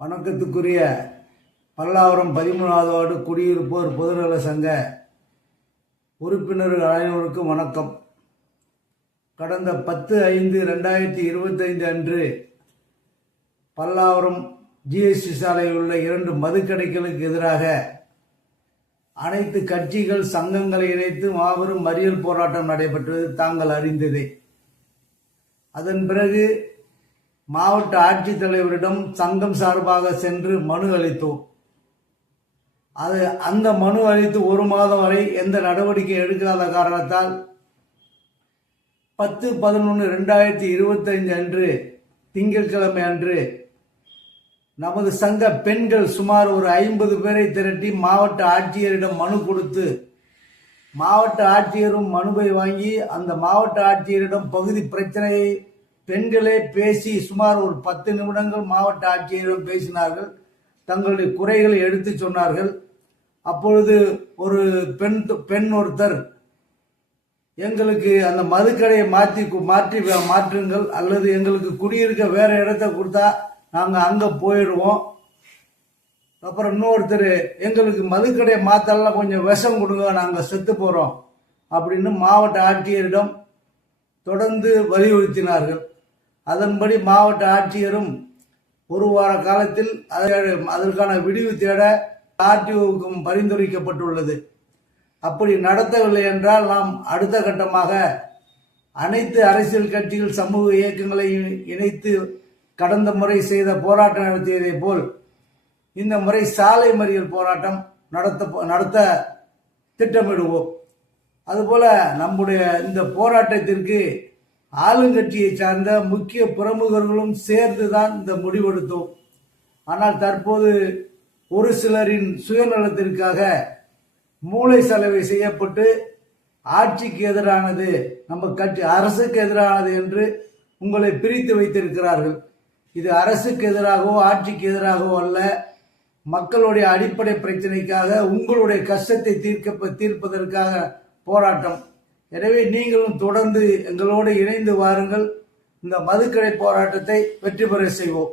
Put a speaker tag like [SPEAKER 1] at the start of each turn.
[SPEAKER 1] வணக்கத்துக்குரிய பல்லாவரம் பதிமூணாவது வார்டு குடியிருப்போர் பொதுநல சங்க உறுப்பினர்கள் அனைவருக்கும் வணக்கம். கடந்த பத்து ஐந்து ரெண்டாயிரத்தி இருபத்தைந்து அன்று பல்லாவரம் ஜிஎஸ்டி சாலையில் உள்ள இரண்டு மதுக்கடைகளுக்கு எதிராக அனைத்து கட்சிகள் சங்கங்களை இணைத்து மாபெரும் மறியல் போராட்டம் நடைபெற்றது தாங்கள் அறிந்ததே. அதன் பிறகு மாவட்ட ஆட்சித்தலைவரிடம் சங்கம் சார்பாக சென்று மனு அளித்தோம். அது அந்த மனு அளித்து ஒரு மாதம் வரை எந்த நடவடிக்கை எடுக்காத காரணத்தால் பத்து பதினொன்று ரெண்டாயிரத்தி இருபத்தைந்து அன்று திங்கட்கிழமை அன்று நமது சங்க பெண்கள் சுமார் ஒரு ஐம்பது பேரை திரட்டி மாவட்ட ஆட்சியரிடம் மனு கொடுத்து மாவட்ட ஆட்சியரும் மனுவை வாங்கி அந்த மாவட்ட ஆட்சியரிடம் பகுதி பிரச்சனையை பெண்களே பேசி சுமார் ஒரு பத்து நிமிடங்கள் மாவட்ட ஆட்சியரிடம் பேசினார்கள். தங்களுடைய குறைகளை எடுத்து சொன்னார்கள். அப்பொழுது ஒரு பெண் பெண் ஒருத்தர் எங்களுக்கு அந்த மதுக்கடையை மாற்றி மாற்றி மாற்றுங்கள். அல்லது எங்களுக்கு குடியிருக்க வேற இடத்த கொடுத்தா நாங்கள் அங்கே போயிடுவோம். அப்புறம் இன்னொருத்தர் எங்களுக்கு மதுக்கடையை மாத்தலாம். கொஞ்சம் விஷம் கொடுங்க. நாங்கள் செத்து போகிறோம் அப்படின்னு மாவட்ட ஆட்சியரிடம் தொடர்ந்து வலியுறுத்தினார்கள். அதன்படி மாவட்ட ஆட்சியரும் ஒரு வார காலத்தில் அதை- அதற்கான விடிவு தேட ஆர்டிஓவுக்கும் பரிந்துரைக்கப்பட்டுள்ளது. அப்படி நடத்தவில்லை என்றால் நாம் அடுத்த கட்டமாக அனைத்து அரசியல் கட்சிகள் சமூக இயக்கங்களை இணைத்து கடந்த முறை செய்த போராட்டம் நடத்தியதை போல் இந்த முறை சாலை மறியல் போராட்டம் நடத்த நடத்த திட்டமிடுவோம். அதுபோல நம்முடைய இந்த போராட்டத்திற்கு ஆளுங்கட்சியை சார்ந்த முக்கிய பிரமுகர்களும் சேர்ந்துதான் இந்த முடிவெடுத்தோம். ஆனால் தற்போது ஒரு சிலரின் சுயநலத்திற்காக மூளை செலவை செய்யப்பட்டு ஆட்சிக்கு எதிரானது நம்ம கட்சி அரசுக்கு எதிரானது என்று உங்களை பிரித்து வைத்திருக்கிறார்கள். இது அரசுக்கு எதிராகவோ ஆட்சிக்கு எதிராகவோ அல்ல. மக்களுடைய அடிப்படை பிரச்சனைக்காக உங்களுடைய கஷ்டத்தை தீர்க்க தீர்ப்பதற்காக போராட்டம். எனவே நீங்களும் தொடர்ந்து எங்களோடு இணைந்து வாருங்கள். இந்த மதுக்கடை போராட்டத்தை வெற்றி பெற செய்வோம்.